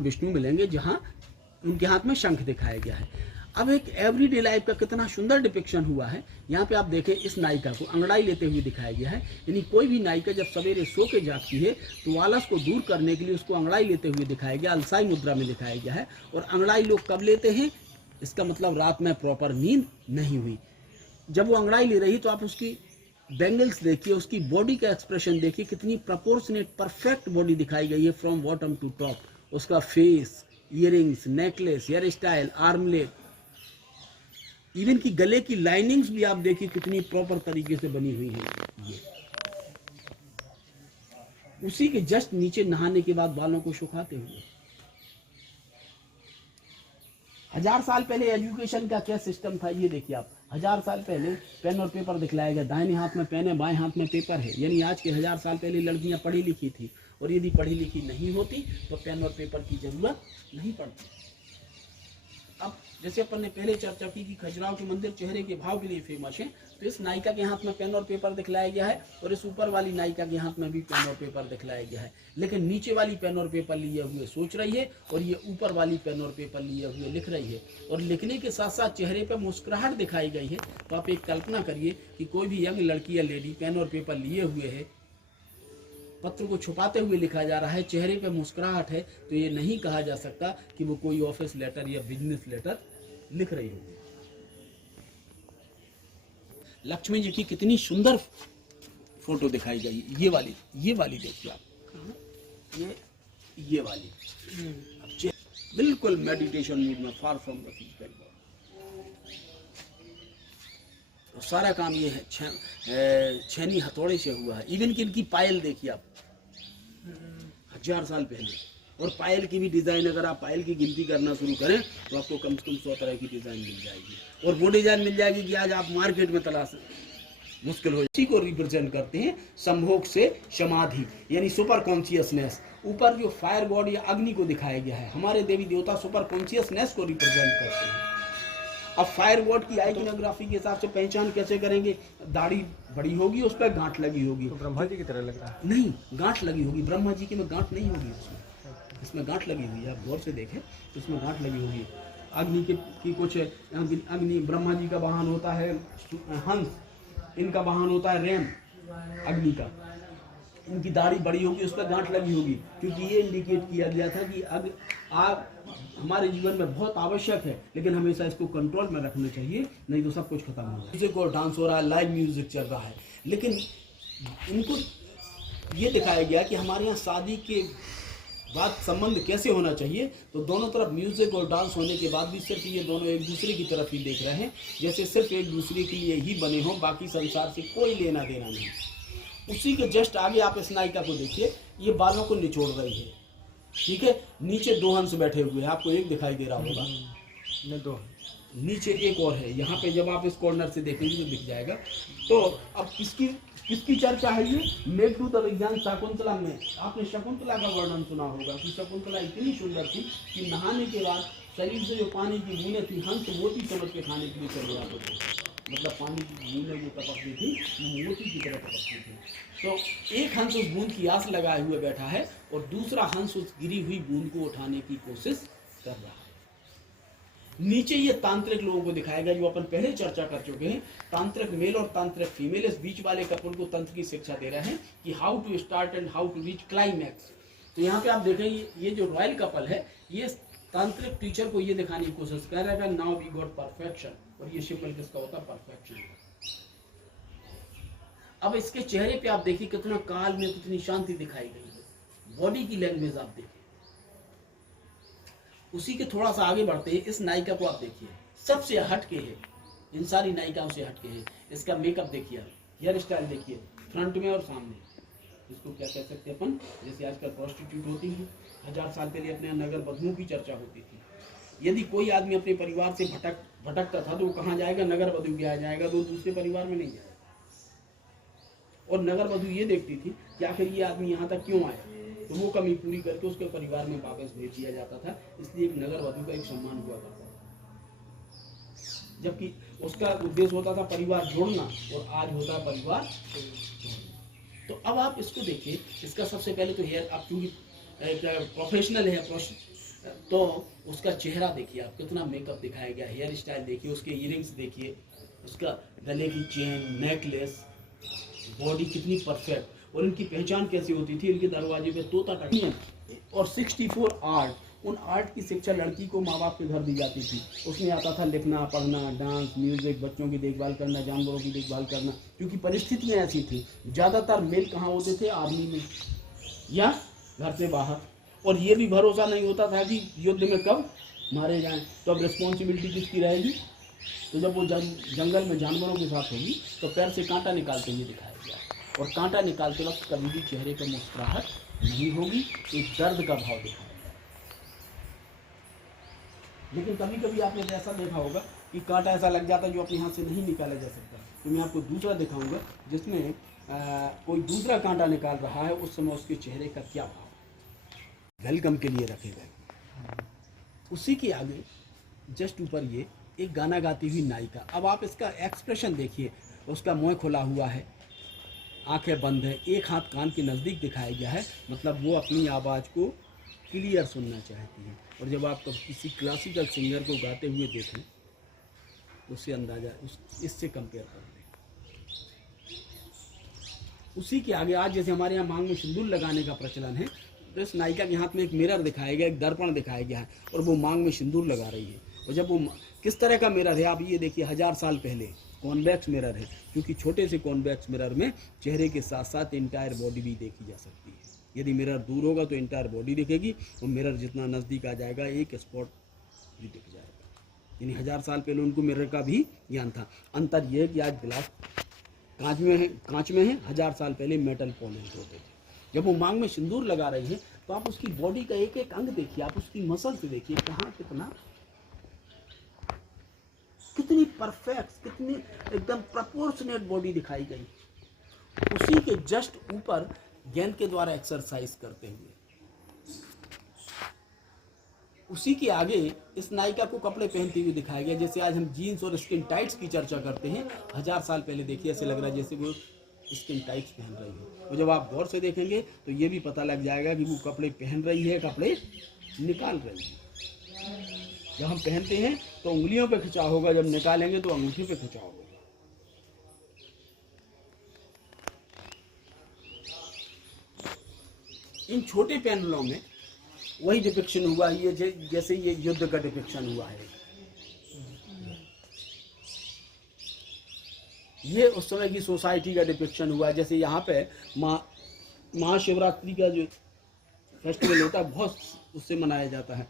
विष्णु मिलेंगे जहाँ उनके हाथ में शंख दिखाया गया है। अब एक एवरीडे लाइफ का कितना सुंदर डिपिक्शन हुआ है। यहाँ पे आप देखें, इस नायिका को अंगड़ाई लेते हुए दिखाया गया है। यानी कोई भी नायिका जब सवेरे सो के जागती है तो आलस को दूर करने के लिए उसको अंगड़ाई लेते हुए दिखाया गया, अलसाई मुद्रा में दिखाया गया है। और अंगड़ाई लोग कब लेते हैं? इसका मतलब रात में प्रॉपर नींद नहीं हुई। जब वो अंगड़ाई ले रही तो आप उसकी बैंगल्स देखिए, उसकी बॉडी का एक्सप्रेशन देखिए, कितनी प्रपोर्शनेट परफेक्ट बॉडी दिखाई गई है फ्रॉम बॉटम टू टॉप। उसका face, earrings, necklace, hair style, armlet, even की गले की लाइनिंग्स भी आप देखिए कितनी प्रॉपर तरीके से बनी हुई है। ये उसी के जस्ट नीचे नहाने के बाद बालों को सुखाते हुए। 1000 साल पहले एजुकेशन का क्या सिस्टम था ये देखिए आप। 1000 साल पहले पेन और पेपर दिखलाया गया, दाहिने हाथ में पेन है, बाएं हाथ में पेपर है। यानी आज के 1000 साल पहले लड़कियां पढ़ी लिखी थी, और यदि पढ़ी लिखी नहीं होती तो पेन और पेपर की जरूरत नहीं पड़ती। अब जैसे अपन ने पहले चर्चा की कि खजुराहो के मंदिर चेहरे के भाव के लिए फेमस है, तो इस नायिका के हाथ में पेन और पेपर दिखलाया गया है, और इस ऊपर वाली नायिका के हाथ में भी पेन और पेपर दिखलाया गया है। लेकिन नीचे वाली पेन और पेपर लिए हुए सोच रही है, और ये ऊपर वाली पेन और पेपर लिए हुए लिख रही है। और लिखने के साथ साथ चेहरे पर मुस्कुराहट दिखाई गई है। तो आप एक कल्पना करिए कि कोई भी यंग लड़की या लेडी पेन और पेपर लिए हुए है, पत्र को छुपाते हुए लिखा जा रहा है, चेहरे पे मुस्कुराहट है, तो ये नहीं कहा जा सकता कि वो कोई ऑफिस लेटर या बिजनेस लेटर लिख रही होगी। लक्ष्मी जी की कितनी सुंदर फोटो दिखाई गई। ये वाली देखिए आप, ये वाली अब बिल्कुल मेडिटेशन मूड में, far from the physical world. तो सारा काम ये है छेनी हथौड़े से हुआ है। इवन कि इनकी पायल देखिए आप, 1000 साल पहले। और पायल की भी डिज़ाइन, अगर आप पायल की गिनती करना शुरू करें तो आपको कम से कम 100 तरह की डिज़ाइन मिल जाएगी। और वो डिज़ाइन मिल जाएगी कि आज आप मार्केट में तलाश मुश्किल हो। इसी को रिप्रेजेंट करते हैं संभोग से समाधि, यानी सुपर कॉन्शियसनेस। ऊपर जो फायर गॉड या अग्नि को दिखाया गया है, हमारे देवी देवता सुपर कॉन्शियसनेस को रिप्रेजेंट करते हैं। अब फायर गॉड की आइकोनोग्राफी के हिसाब से पहचान कैसे करेंगे? दाढ़ी बड़ी होगी, उस पर गांठ लगी होगी। तो ब्रह्मा जी की तरह लग रहा है। नहीं, गांठ लगी होगी। ब्रह्मा जी के में गांठ नहीं होगी, इसमें गांठ लगी हुई है। आप गौर से देखें तो इसमें गांठ लगी होगी। अग्नि की कुछ, अग्नि ब्रह्मा जी का वाहन होता है हंस, इनका वाहन होता है रेम अग्नि का। इनकी दाढ़ी बड़ी होगी, उस पर गांठ लगी होगी, क्योंकि ये इंडिकेट किया गया था कि आग हमारे जीवन में बहुत आवश्यक है, लेकिन हमेशा इसको कंट्रोल में रखना चाहिए, नहीं तो सब कुछ खत्म हो जाए। म्यूजिक और डांस हो रहा है, लाइव म्यूजिक चल रहा है, लेकिन इनको ये दिखाया गया कि हमारे यहाँ शादी के बाद संबंध कैसे होना चाहिए। तो दोनों तरफ म्यूजिक और डांस होने के बाद भी सिर्फ ये दोनों एक दूसरे की तरफ ही देख रहे हैं, जैसे सिर्फ एक दूसरे के लिए ही बने हों, बाकी संसार से कोई लेना देना नहीं। उसी के जस्ट आगे आप इस नायिका को देखिए, ये बालों को निचोड़ रही है, ठीक है। नीचे 2 हंस बैठे हुए हैं, आपको एक दिखाई दे रहा होगा, 2 नीचे एक और है। यहाँ पे जब आप इस कॉर्नर से देखेंगे तो दिख जाएगा। तो अब किसकी चर्चा है ये? मेघदूत विज्ञान शकुंतला में आपने शकुंतला का वर्णन सुना होगा कि शकुंतला इतनी सुंदर थी कि नहाने के बाद शरीर से जो पानी की बूंदें थी, हंस मोती समझ के खाने के लिए चले जाते थे। मतलब पानी की बूंदें जो टपकती थी वो मोती की तरह टपकती थी। तो एक हंस उस बूंद की आस लगाए हुए बैठा है, और दूसरा हंस उस गिरी हुई बूंद को उठाने की कोशिश कर रहा है। नीचे ये तांत्रिक लोगों को दिखाएगा, जो अपन पहले चर्चा कर चुके हैं। तांत्रिक मेल और तांत्रिक फीमेल इस बीच वाले कपल को तंत्र की शिक्षा दे रहे हैं कि how to start and how to reach climax. तो यहाँ पे आप देखेंगे ये जो रॉयल कपल है, ये तांत्रिक टीचर को ये दिखाने की कोशिश कर रहा है नाउ वी गॉट परफेक्शन, और ये सिंबल किसका होता है? परफेक्शन। अब इसके चेहरे पे आप देखिए कितना काल में कितनी शांति दिखाई गई है। बॉडी की लैंग्वेज आप देखिए। उसी के थोड़ा सा आगे बढ़ते हैं, इस नायिका को आप देखिए, सबसे हटके है, इन सारी नायिकाओं से हटके है। इसका मेकअप देखिए, हेयर स्टाइल देखिए, फ्रंट में और सामने। इसको क्या कह सकते हैं अपन? जैसे आजकल प्रोस्टिट्यूट होती है, 1000 साल पहले अपने नगर बधुओं की चर्चा होती थी। यदि कोई आदमी अपने परिवार से भटकता था तो वो कहाँ जाएगा? नगर बधु के यहाँ जाएगा, तो दूसरे परिवार में नहीं जाएगा। और नगर बधु ये देखती थी कि आखिर ये आदमी यहाँ तक क्यों आया, तो वो कमी पूरी करके उसके परिवार में वापस भेज दिया जाता था। इसलिए एक नगर वधु का एक सम्मान हुआ करता था, जबकि उसका उद्देश्य होता था परिवार जोड़ना, और आज होता है परिवार। तो अब आप इसको देखिए, इसका सबसे पहले तो हेयर, आप क्योंकि प्रोफेशनल है, तो उसका चेहरा देखिए आप, कितना मेकअप दिखाया गया, हेयर स्टाइल देखिए, उसके इयरिंग्स देखिए, उसका गले की चेन, नेकलेस, बॉडी कितनी परफेक्ट। और इनकी पहचान कैसी होती थी, इनके दरवाजे पे तोता टंगी और 64 आर्ट, उन आर्ट की शिक्षा लड़की को माँ बाप के घर दी जाती थी। उसमें आता था लिखना, पढ़ना, डांस, म्यूजिक, बच्चों की देखभाल करना, जानवरों की देखभाल करना, क्योंकि परिस्थितियाँ ऐसी थी। ज़्यादातर मेल कहाँ होते थे, आर्मी में या घर से बाहर, और ये भी भरोसा नहीं होता था कि युद्ध में कब मारे जाएं। तो अब रिस्पॉन्सिबिलिटी किसकी रहेगी? तो जब वो जंगल में जानवरों के साथ होगी तो पैर से कांटा निकालते हुए दिखाया गया, और कांटा निकालते वक्त कभी भी चेहरे पर मुस्कुराहट नहीं होगी, एक दर्द का भाव दिखाया। लेकिन कभी कभी आपने ऐसा देखा होगा कि कांटा ऐसा लग जाता है जो अपने हाथ से नहीं निकाला जा सकता। तो मैं आपको दूसरा दिखाऊंगा जिसमें कोई दूसरा कांटा निकाल रहा है, उस समय उसके चेहरे का क्या भाव वेलकम के लिए रखे गए। उसी के आगे जस्ट ऊपर ये एक गाना गाती हुई नायिका। अब आप इसका एक्सप्रेशन देखिए, उसका मुंह खुला हुआ है, आंखें बंद है, एक हाथ कान के नज़दीक दिखाया गया है, मतलब वो अपनी आवाज़ को क्लियर सुनना चाहती है। और जब आप किसी क्लासिकल सिंगर को गाते हुए देखें तो उससे अंदाज़ा इससे कंपेयर कर लें। उसी के आगे आज जैसे हमारे यहाँ मांग में सिंदूर लगाने का प्रचलन है, तो इस नायिका के हाथ में एक मिरर दिखाया गया, एक दर्पण दिखाया गया है, और वो मांग में सिंदूर लगा रही है। और जब वो किस तरह का मिरर है आप ये देखिए, 1000 साल पहले कॉन्वेक्स मिरर है, क्योंकि छोटे से कॉन्वेक्स मिरर में चेहरे के साथ साथ इंटायर बॉडी भी देखी जा सकती है। यदि मिरर दूर होगा तो इंटायर बॉडी दिखेगी, और मिरर जितना नज़दीक आ जाएगा एक स्पॉट भी दिख जाएगा। यानी 1000 साल पहले उनको मिरर का भी ज्ञान था। अंतर यह है कि आज ग्लास कांच में है, 1000 साल पहले मेटल पॉलिश होते थे। जब वो मांग में सिंदूर लगा रही है तो आप उसकी बॉडी का एक एक अंग देखिए, आप उसकी मसल से देखिए, कहाँ कितनी परफेक्ट, कितनी एकदम प्रपोर्शनेट बॉडी दिखाई गई। उसी के जस्ट ऊपर गेंद के द्वारा एक्सरसाइज करते हुए, उसी के आगे इस नायिका को कपड़े पहनते हुए दिखाया गया। जैसे आज हम जीन्स और स्किन टाइट्स की चर्चा करते हैं, 1000 साल पहले देखिए ऐसे लग रहा है जैसे वो स्किन टाइट्स पहन रही है। और जब आप गौर से देखेंगे तो ये भी पता लग जाएगा कि वो कपड़े पहन रही है, कपड़े निकाल रही है। जब हम पहनते हैं तो उंगलियों पे खिंचाव होगा, जब निकालेंगे तो अंगूठे पे खिंचाव होगा। इन छोटे पैनलों में वही डिपिक्शन हुआ, ये जैसे ये युद्ध का डिपिक्शन हुआ है। ये उस समय की सोसाइटी का डिपिक्शन हुआ है। जैसे यहाँ पे महाशिवरात्रि का जो फेस्टिवल होता है बहुत उससे मनाया जाता है।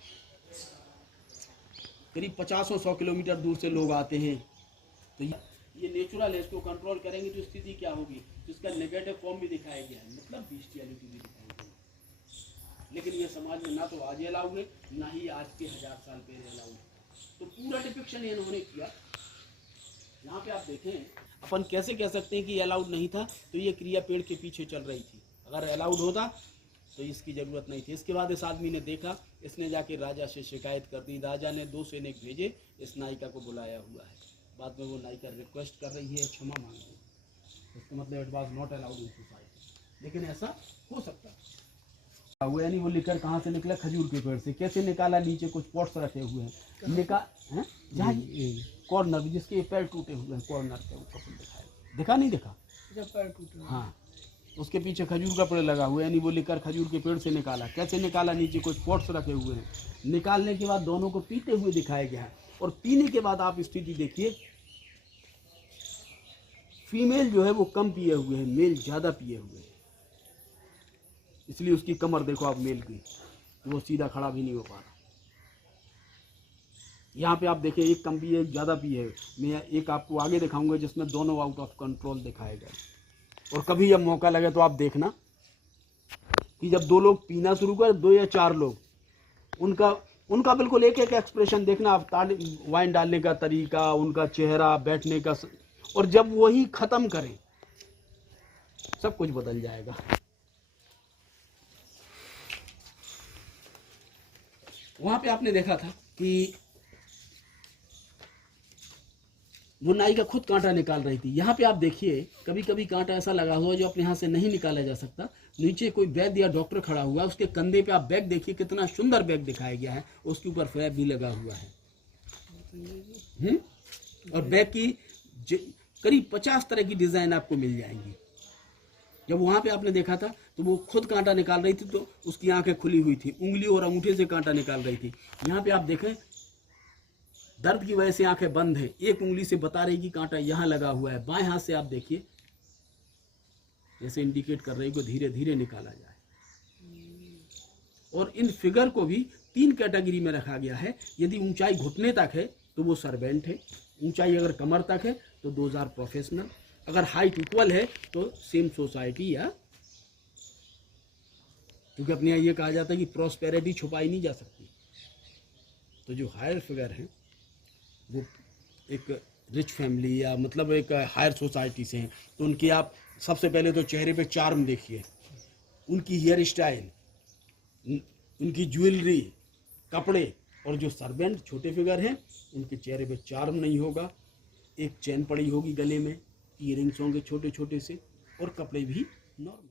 करीब 50-100 किलोमीटर दूर से लोग आते हैं। तो ये नेचुरल है, इसको कंट्रोल करेंगे तो स्थिति क्या होगी। तो इसका नेगेटिव फॉर्म भी दिखाया गया है, मतलब बिस्टियलिटी भी दिखाई गई। लेकिन ये समाज में ना तो आज अलाउड है, ना ही आज के 1000 साल पहले अलाउड है। तो पूरा डिपिक्शन इन्होंने किया। यहाँ पे आप देखें, अपन कैसे कह सकते हैं कि अलाउड नहीं था, तो ये क्रिया पेड़ के पीछे चल रही थी। अगर अलाउड होता तो इसकी ज़रूरत नहीं थी। इसके बाद इस आदमी ने देखा, इसने जाके राजा से शिकायत कर दी। राजा ने 2 सैनिक भेजे, इस नायिका को बुलाया हुआ है। बाद में वो नायिका रिक्वेस्ट कर रही है, क्षमा मांग रही है। इसका मतलब it was not allowed in society. लेकिन ऐसा हो सकता है। वो यानी वो लिकर कहाँ से निकला, खजूर के पेड़ से। कैसे निकाला, नीचे कुछ पॉट्स रखे हुए हैं, निकाल जहाँ कॉर्नर जिसके पैर टूटे हुए हैं, कॉर्नर पे वो कपड़े दिखाए, दिखा नहीं दिखा, पैर टूटे। हाँ, उसके पीछे खजूर का पेड़ लगा हुआ है, यानी वो लेकर खजूर के पेड़ से निकाला। कैसे निकाला, नीचे कुछ पॉट्स रखे हुए हैं। निकालने के बाद दोनों को पीते हुए दिखाया गया है। और पीने के बाद आप स्थिति देखिए, फीमेल जो है वो कम पिए हुए हैं, मेल ज़्यादा पिए हुए हैं। इसलिए उसकी कमर देखो आप मेल की, तो वो सीधा खड़ा भी नहीं हो पा रहा। यहाँ पे आप देखिए, एक कम पिए, एक ज़्यादा पिए। मैं एक आपको आगे दिखाऊंगा जिसमें दोनों आउट ऑफ कंट्रोल दिखाए गए। और कभी जब मौका लगे तो आप देखना कि जब 2 लोग पीना शुरू कर, 2 या 4 लोग, उनका बिल्कुल एक एक एक्सप्रेशन देखना आप, वाइन डालने का तरीका, उनका चेहरा, बैठने का, और जब वही खत्म करें सब कुछ बदल जाएगा। वहां पे आपने देखा था कि वो नाई का खुद कांटा निकाल रही थी। यहाँ पे आप देखिए कभी कभी कांटा ऐसा लगा हुआ है जो अपने हाथ से नहीं निकाला जा सकता। नीचे कोई वैद्य या डॉक्टर खड़ा हुआ है, उसके कंधे पे आप बैग देखिए, कितना सुंदर बैग दिखाया गया है, उसके ऊपर फैब भी लगा हुआ है। और बैग की करीब 50 तरह की डिजाइन आपको मिल जाएंगी। जब वहां पे आपने देखा था तो वो खुद कांटा निकाल रही थी, तो उसकी आंखें खुली हुई थी, उंगली और अंगूठे से कांटा निकाल रही थी। यहाँ पे आप देखें दर्द की वजह से आंखें बंद है, एक उंगली से बता रही कि कांटा यहाँ लगा हुआ है। बाएं हाथ से आप देखिए जैसे इंडिकेट कर रही को धीरे धीरे निकाला जाए। और इन फिगर को भी 3 कैटेगरी में रखा गया है। यदि ऊंचाई घुटने तक है तो वो सर्वेंट है, ऊंचाई अगर कमर तक है तो 2000 प्रोफेशनल, अगर हाइट इक्वल है तो सेम सोसाइटी, या क्योंकि अपने यहाँ ये कहा जाता है कि प्रॉस्पेरिटी छुपाई नहीं जा सकती। तो जो हायर फिगर हैं वो एक रिच फैमिली या मतलब एक हायर सोसाइटी से हैं, तो उनकी आप सबसे पहले तो चेहरे पे चार्म देखिए, उनकी हेयर स्टाइल, उनकी ज्वेलरी, कपड़े। और जो सर्वेंट छोटे फिगर हैं उनके चेहरे पे चार्म नहीं होगा, एक चेन पड़ी होगी गले में, ईयरिंग्स होंगे छोटे छोटे से, और कपड़े भी नॉर्मल।